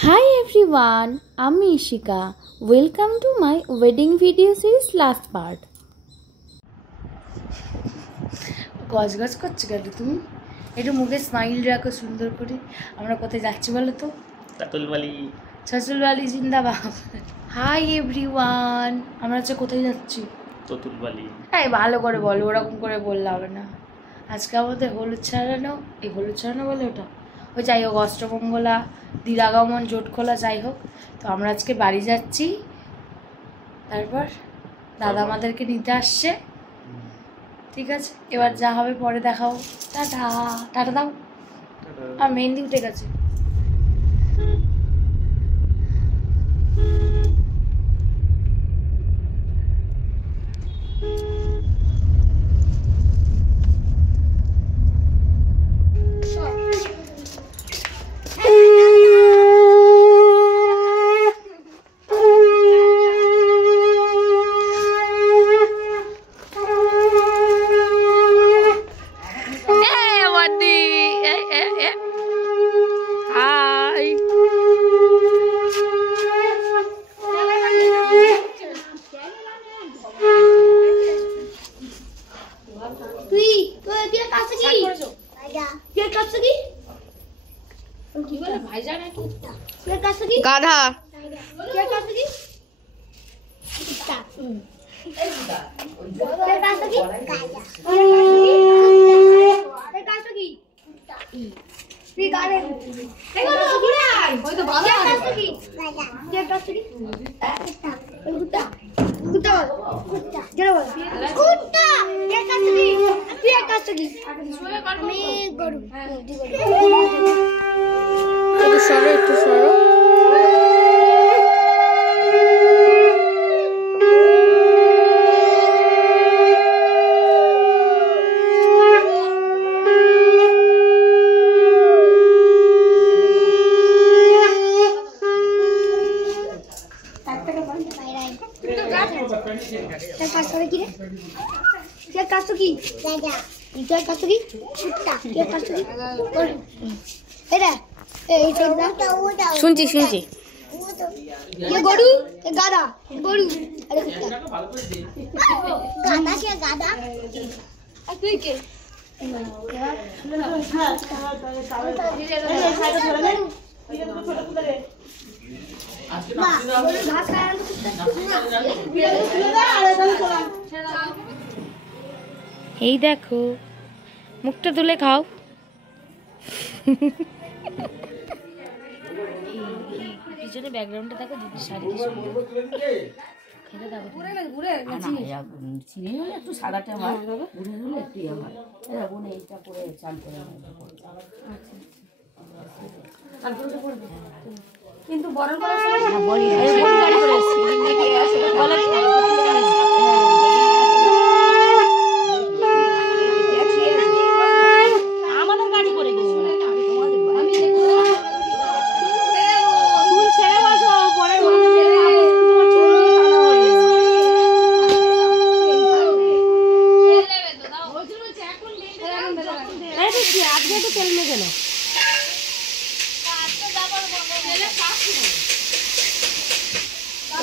Hi everyone, I'm Ishika. Welcome to my wedding video series last part. গজ গজ করছো কেন তুমি? একটু মুখে স্মাইল রাখো সুন্দর করে। আমরা কোথায় যাচ্ছি বলো তো? চাতুলবালি। চাতুলবালি জিন্দাবাদ। হাই এভরিওয়ান, আমরা আজকে কোথায় যাচ্ছি? চাতুলবালি। এই ভালো করে বলো, ওরকম করে বললে হবে না। আজকে আমাদের হলুদ ছাড়ানো, এই হলুদ ছাড়ানো বলে ওটা, ওই যাই হোক অষ্টমঙ্গলা দিরাগমন জোট খোলা যাই হোক। তো আমরা আজকে বাড়ি যাচ্ছি, তারপর দাদা আমাদেরকে নিতে আসছে। ঠিক আছে, এবার যা হবে পরে দেখাও। টাটা টাটা দাও। আর মেহেন্দি উঠে গেছে। গাধা একটু সরো শুনছি শুনছি গরু গাধা গরু গাধা কে গাধা তুই কে এই দেখো, মুখটা তুলে খাও। পিছনে ব্যাকগ্রাউন্ডটা দেখো, দিদি শাড়ি খেতে দেখো। চিনি হলে একটু সাদাটা হয়, ঘুরে হলে একটু ইয়ে হয়। বোন এইটা করে চান করে কিন্তু বরণ করার সময় আমাদের গাড়ি করে গেছি।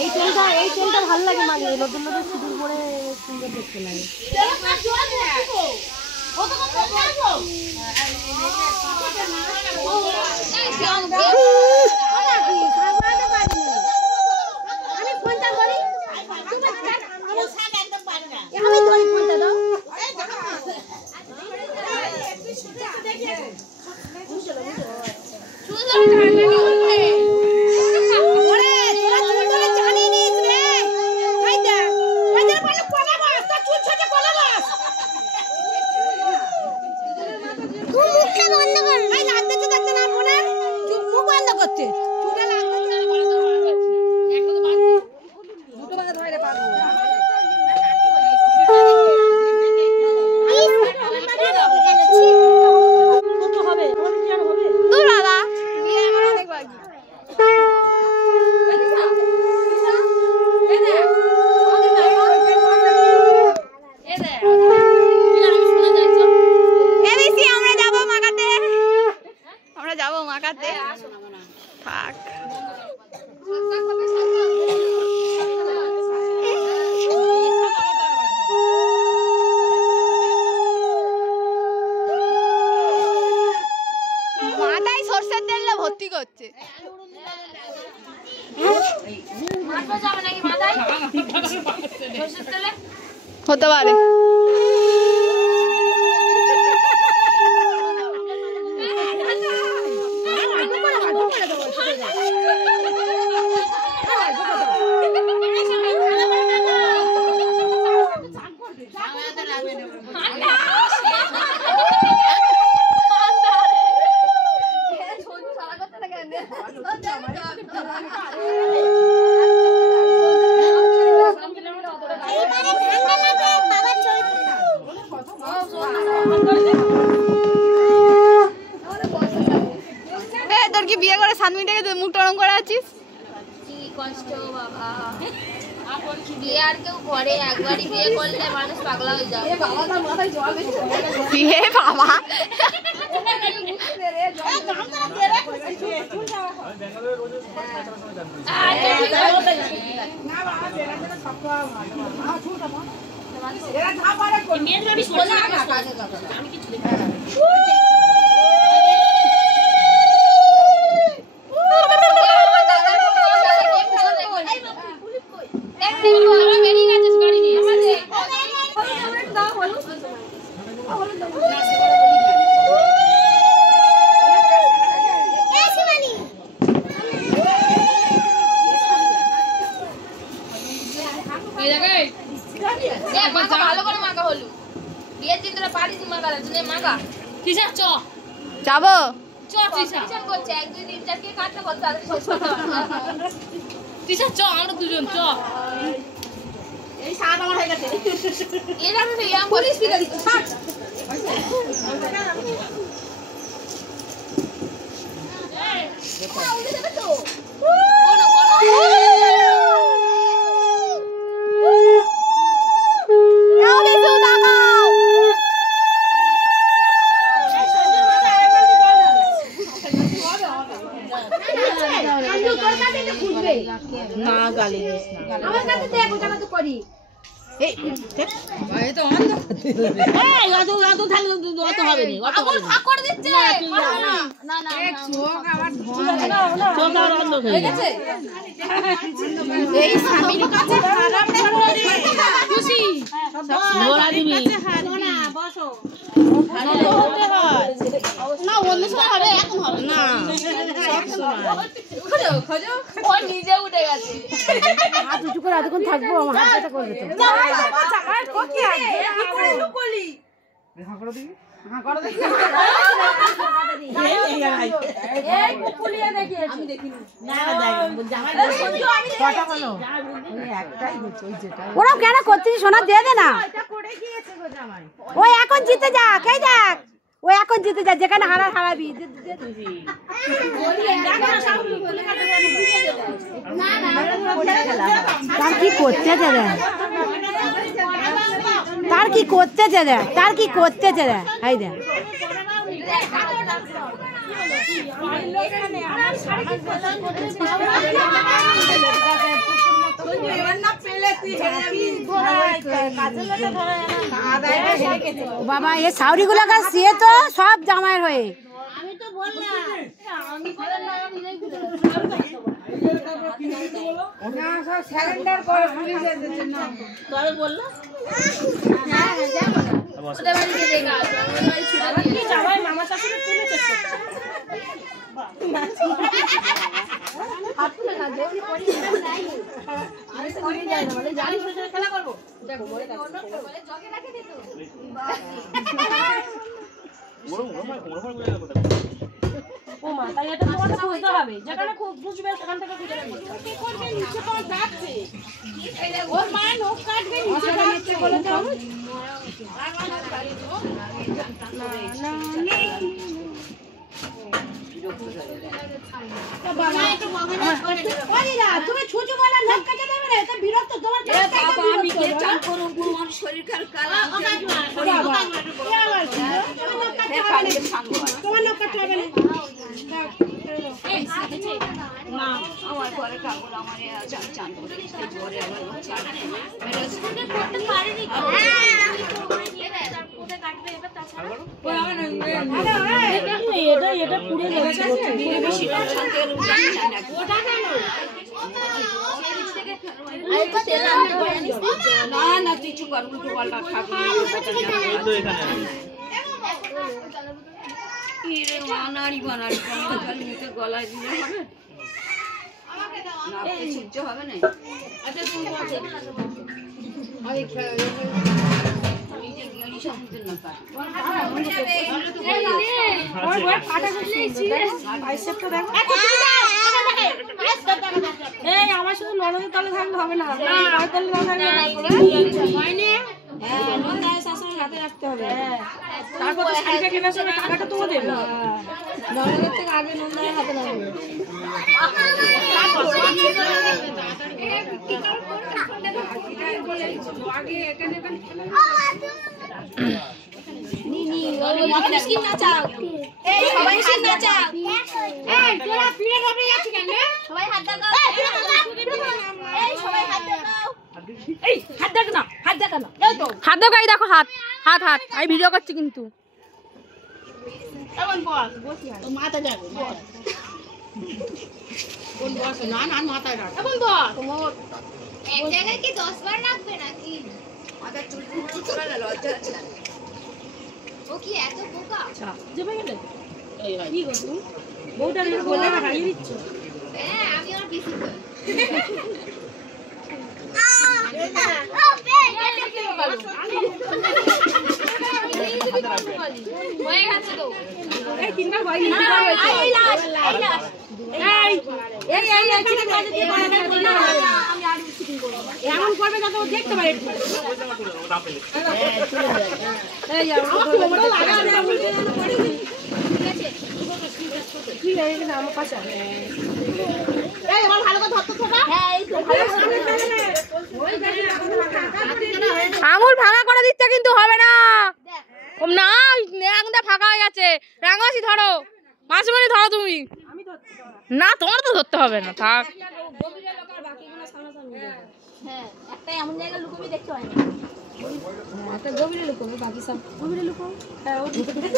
এই তেলটা ভালো লাগে, মাঝে নতুন নতুন সিঁদুর পরে সুন্দর দেখতে লাগে। যাবো মাখাতে থাক। যাক। মাথায় সরষের তেল ভর্তি করছে। হতে পারে। তোর কি বিয়ে করে 7 মিনিটে তুই মুখ টরম করে আছিস? কি কষ্ট বাবা, বিয়ে আর কেউ করে? একবারই বিয়ে করলে মানুষ পাগলা হয়ে যায়। বিয়ে বাবা ভালো করে মাখা হলু, বিয়ের দিন তোরা পারিস মাখা, মাখা যাবো। করছে 1 2 3 4 কে কাটটা করতে তাদের শেষ করতে আমরা দুজন এই সাত আমার হয়ে গেছে। এরা তো ইয়াম পুলিশ স্পিকার দিচ্ছে ছাড়। উড়ে যাবে তো। না গালি দিস না, আমার কাছে দেখ ওটা তো করি। এই তো অন্ধ এই অত থাকলে অত হবে না, অত হবে না। করে দিচ্ছে না না এক চোখ আবার চোখ আর অন্ধ হয়ে গেছে। এই স্বামীর কাছে খারাপ করে খুশি ঘোড়া দিবি না বসো ভালো হতে হয় না, অন্য সময় হবে, এখন হবে না, সব সময় খোঁজো খোঁজো, ও নিজে উঠে গেছে। হাত উঁচু করে এতক্ষণ থাকবো, আমার হাত ব্যথা করবে তো। ওরা কেন করছিস সোনা, দিয়ে দে না। ওই এখন জিতে যাক, এই দেখ ও এখন জিতে যা, যেখানে হারাবি। তার কি করতেছে রে, তার কি করতেছে রে, তার কি করতেছে রে, এই দেখ বাবা, এ সাউরি গুলো সে তো সব জামাইয়ের হয়ে। আমি তো বললাম তবে বললো ওদের বাড়িতে দেখা আছে, আমাদের বাড়ি ছুটা দিয়ে জামাই মামা শাশুড়ি তুলেছে খেলা করবো। ও মা, তাই এটা তোমাকে খুঁজতে হবে, যেখানে খুব বুঝবে সেখান থেকে খুঁজে নেবে। কি করবে, নিচে পাওয়া যাচ্ছে, ওর মা নখ কাটবে, নিচে যাচ্ছে বলে দাও। তুমি ছুচু বলা নখ কাটে দেবে না, এটা বিরক্ত তোমার। আমি কে চাল করুন, পুরো আমার শরীর কাল কালা তোমার নখ কাটতে হবে না। ঘরে ঠাকুর আমার চান করে ঘরে আমার এটা পুড়ে যাচ্ছে না না কিছু কর উল্টো পাল্টা ঠাকুর বানাড়ি মুখে গলায় দিলে হবে না সহ্য হবে না আমার শুধু ননদের তলে থাকলে হবে না, শাশুড়ির হাতে রাখতে হবে। তারপর শাড়িটা কেনার সময় টাকাটা তো দেবে, ননদের থেকে আগে নন্দায়ের হাতে লাগবে। হাত দাও গাই, দেখো হাত হাত হাত আমি ভিডিও করছি কিন্তু এক জায়গায় কি 10 বার রাখবে নাকি? ও কি এত বোকা? বউটা বলে হারিয়ে দিচ্ছ। হ্যাঁ আমি আর বেশি হয়ে গেছে তো এই তিনবার হয়নি, এমন করবে যাতে ও দেখতে পারে। আঙুল ভাঙা করে দিচ্ছে কিন্তু হবে না, না আঙুলটা ফাঁকা হয়ে গেছে। রাঙাশি ধরো, মাসিমণি ধরো তুমি। না তোমার তো ধরতে হবে না, থাক। হ্যাঁ একটা এমন জায়গায় লুকোবি দেখতে হয় না, একটা গভীরে লুকোবে, বাকি সব গভীরে লুকো। হ্যাঁ ও ঢুকে ঢুকে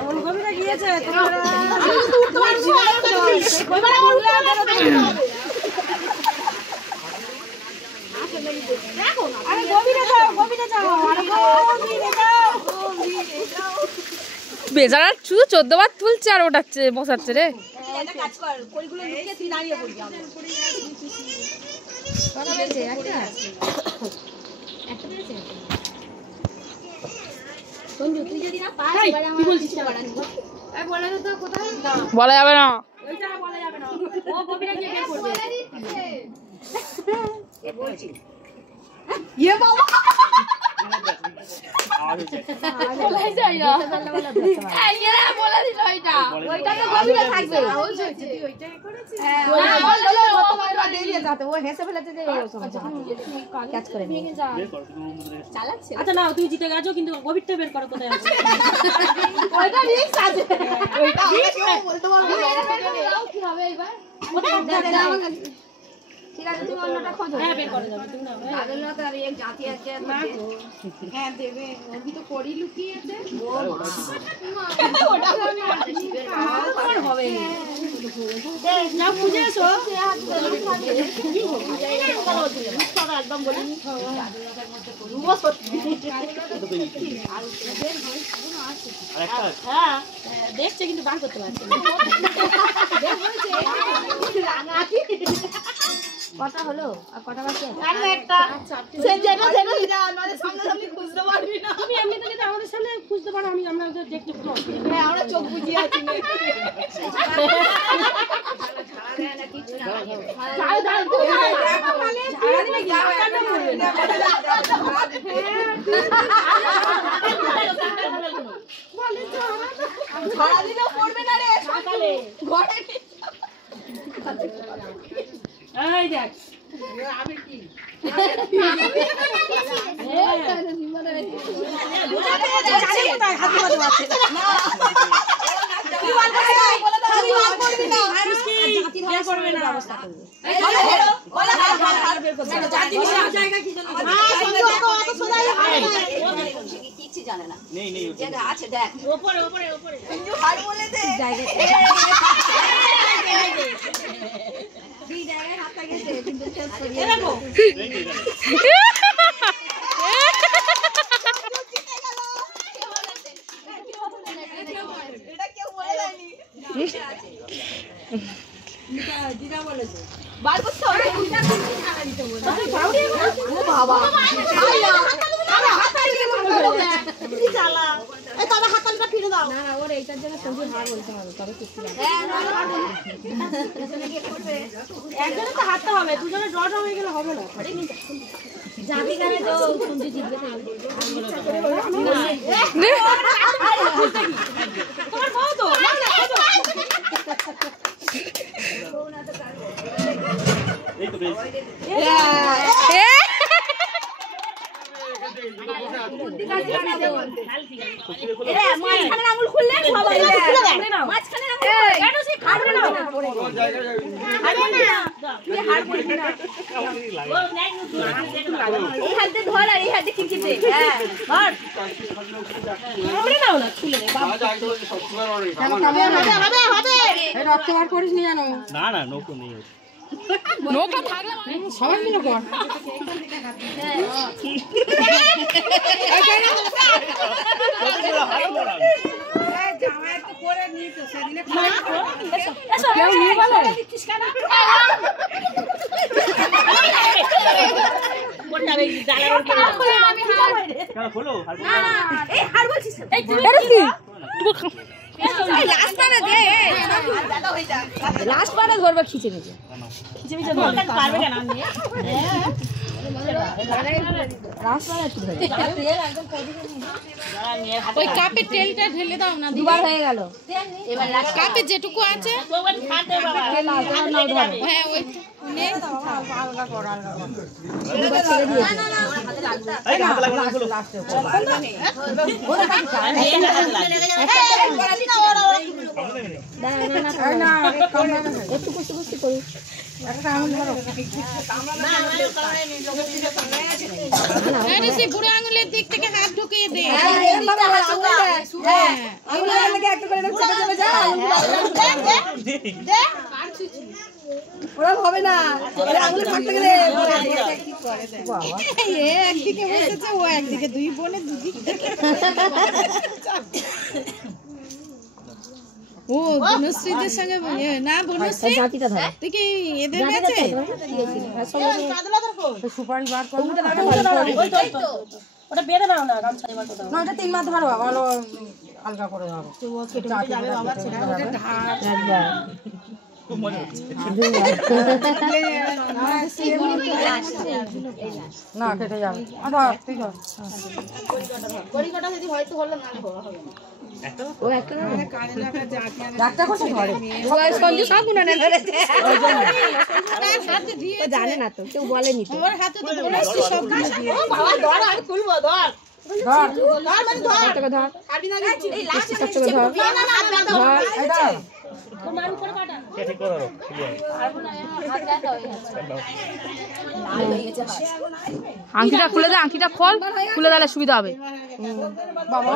এমন গভীরে গিয়েছে আরে গভীরে যাও, গভীরে যাও, আরে গভীরে যাও, গভীরে যাও। বেচারা শুধু 14 বার তুলছে আর ওঠাচ্ছে বসাচ্ছে রে। একটা কাজ কর, কড়িগুলো লুকিয়ে তুই দাঁড়িয়ে পড়বি। কটা বেজে? একটা বেজে। সঞ্জু তুই যদি না পাস এবারে আমার কিছু করার নেই। এই বলে তো কোথায়? বলা যাবে না, ওইটা বলা যাবে না, ও গভীরে গিয়ে বের করবে। এ বলছি ইয়ে বাবা বলাই যায় না। এই এরা বলে দিল এটা, ওইটা তো গভীরে থাকবে। তুই ওইটাই করেছিস? হ্যাঁ ওই কত দিয়ে দিয়ে যাতে ও হেসে ফেলেছে যে ও সমস্যা ক্যাচ করে নিয়ে চালাচ্ছে। আচ্ছা নাও তুই জিতে গেছো, কিন্তু গভীরটা বের করো কোথায় আছে। ওইটা রিস্ক আছে, ওইটা আমরা বলতে পারবো না কি হবে এবার? ঠিক আছে তুমি অন্যটা খোঁজো। হ্যাঁ বের করে যাবে তুমি না তাদের না তার এক জাতি আছে হ্যাঁ দেবে, ওর ভিতর কড়ি লুকিয়েছে। ওটা হবে না, খুঁজে এসো। একদম বলিনি হ্যাঁ দেখছে কিন্তু বার করতে পারছে না। কটা হলো আর কটা বাকি আছে? তুমি এমনিতে যদি আমাদের সামনে খুঁজতে পারো, আমরা দেখতে কোনো অসুবিধা নেই। আমরা চোখ বুঝিয়ে আছি। এই দেখ আমি কি কিচ্ছু জানে না নেই আছে দেখ ওপরে হার বলে দে একজনে তো হাঁটতে হবে, দুজনে ড্র হয়ে গেলে হবে না। যাবি কেন তো সঞ্জু জিতবে তোমার বউ তো এই তো বেশ মাঝখানে আঙুল খুললে সবাই মাঝখানে আঙুল কেন সে খাবে না তুই হার বলবি না এই হাতে ধর আর এই হাতে খিচিতে হ্যাঁ ধর খুলে নাও না খুলে নে হবে এই রক্ত বার করিস নি জানো না নৌকো নেই নৌকা থাকলে সবাই মিলে কর লাস্ট বারে ধরবে খিচে নিচে পারবে কেন ওই কাপের তেলটা ঢেলে দাও না, দুবার হয়ে গেল এবার কাপে যেটুকু আছে হ্যাঁ ওই নে একটু কুস্তি কুস্তি করি আরে সেই বুড়ো আঙুলের দিক থেকে হাত ঢুকিয়ে দে ওরা হবে না আঙুলে থাকতে গেলে একদিকে বসেছে ও একদিকে, দুই বোনে দুদিক থেকে ও বনশ্রীদের সঙ্গে না বনশ্রী জাতিটা ধরে তুই কি এদের ম্যাচে সুপারি বার করো ওটা বেড়ে দাও না গামছা এবার দাও না, এটা 3 মাস ধরো ভালো হালকা করে ধরো তো ও কেটে যাবে বাবা ছেড়ে ওটা ঢাক একবার খুব মজা হচ্ছে না কেটে যাবে ধর তুই ধর কড়িকাটা যদি হয়তো হলো না ও একটা ডাক্তার কোথায় ধরে সঞ্জু সব গুণা না ধরেছে ও জানে না তো কেউ বলেনি তো ওর হাতে তো বনশ্রী সব দিয়ে ও বাবা ধর আমি খুলবো ধর ধর ধর মানে ধর টাকা ধর ছাড়বি না এই লাস্ট টাকা ধর না না ধর এই ধর তোমার উপর কাটা ঠিক করে দাও আংটিটা খুলে দে, আংটিটা খোল, খুলে দিলে সুবিধা হবে। বাবা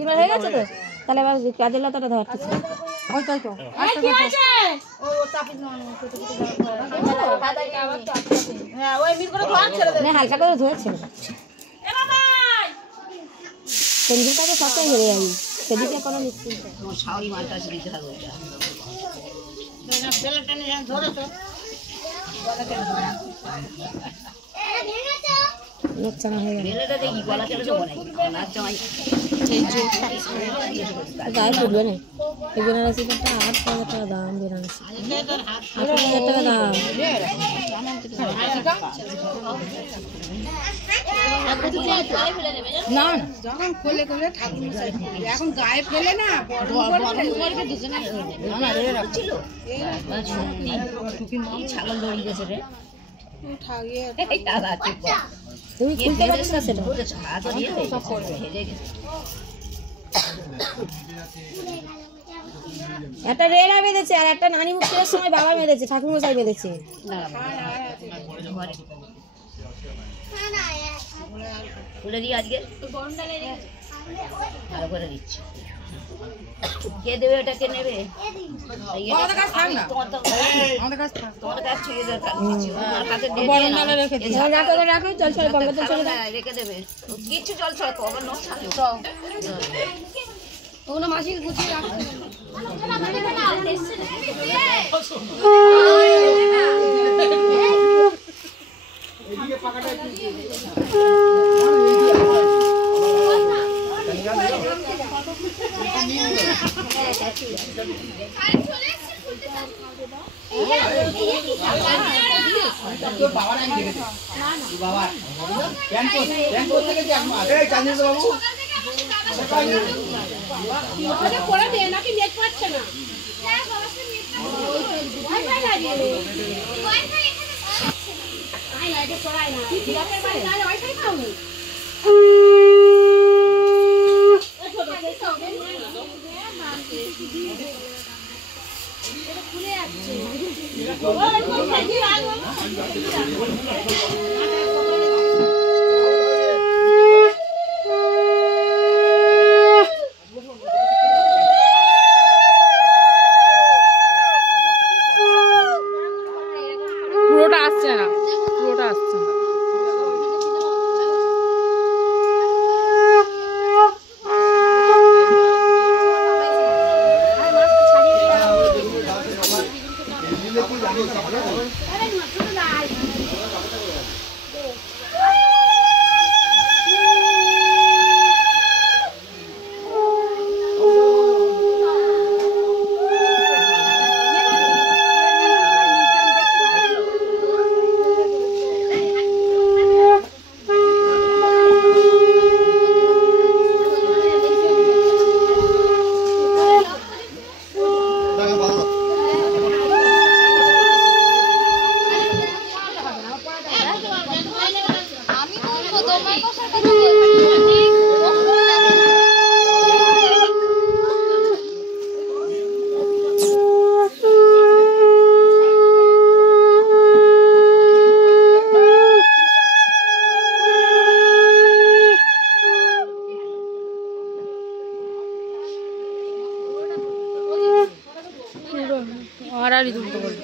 এবার হয়ে গেছে তো তাহলে এবার কাজের লতাটা ধর ঠিক আছে ওই তাই তো কি হয়েছে ও চাপিস না হ্যাঁ ওই মিল করে ধর ছেড়ে দে না হালকা করে ধরে ছেড়ে দে এ বাবা সঞ্জুটা তো সবটাই হেরে যাবি সেদিকে কোনো নিশ্চিন্ত তোমার শাওরি মালটা দিতে হবে ওটা লোকচানা হয়ে গেল বেলেটা দেখি গলা চলে যাবো না গলার জামাই গায়ে ফুটবে না এই বেনারসিটা 8,000 টাকা দাম বেনারসি 8,000 টাকা দাম না যখন খোলে খোলে ঠাকুর মশাই এখন গায়ে ফেলে না করবে দুজনে ছিল সত্যি ছাগল দড়ি গেছে রে ঠাগিয়ে এই দাদা চুপ তুমি খুলতে পারছ না সেটা। একটা রেনা বেঁধেছে আর একটা নানি মুক্তির সময় বাবা বেঁধেছে, ঠাকুরমশাই বেঁধেছে। খুলে দিই আজকে ভালো করে দিচ্ছি। কে দেবে ওটা, কে নেবে? রেখে দেবে কিছু জল ছড়া তো আবার নষ্ট কোনো মাসিকে গুছিয়ে রাখবে। করে দে নাকি নেট পাচ্ছে না। পুরোটা আসছে না, পুরোটা আসছে না। আর দুটো বলবো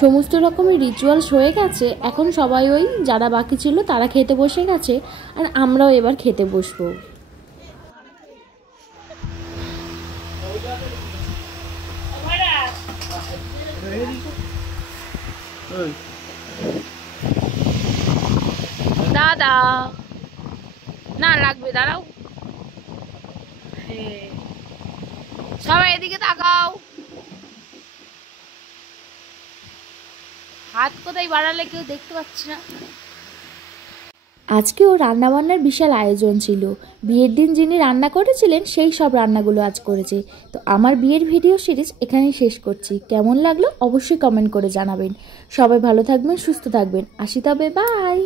সমস্ত রকমের রিচুয়ালস হয়ে গেছে। এখন সবাই ওই যারা বাকি ছিল তারা খেতে বসে গেছে, আর আমরাও এবার খেতে বসবো। দাদা না লাগবে, দাঁড়াও, সবাই এদিকে তাকাও। হাত কোথায় বাড়ালে কেউ দেখতে পাচ্ছি না। আজকেও রান্নাবান্নার বিশাল আয়োজন ছিল। বিয়ের দিন যিনি রান্না করেছিলেন সেই সব রান্নাগুলো আজ করেছে। তো আমার বিয়ের ভিডিও সিরিজ এখানেই শেষ করছি। কেমন লাগলো অবশ্যই কমেন্ট করে জানাবেন। সবাই ভালো থাকবেন, সুস্থ থাকবেন। আসি তবে, বাই।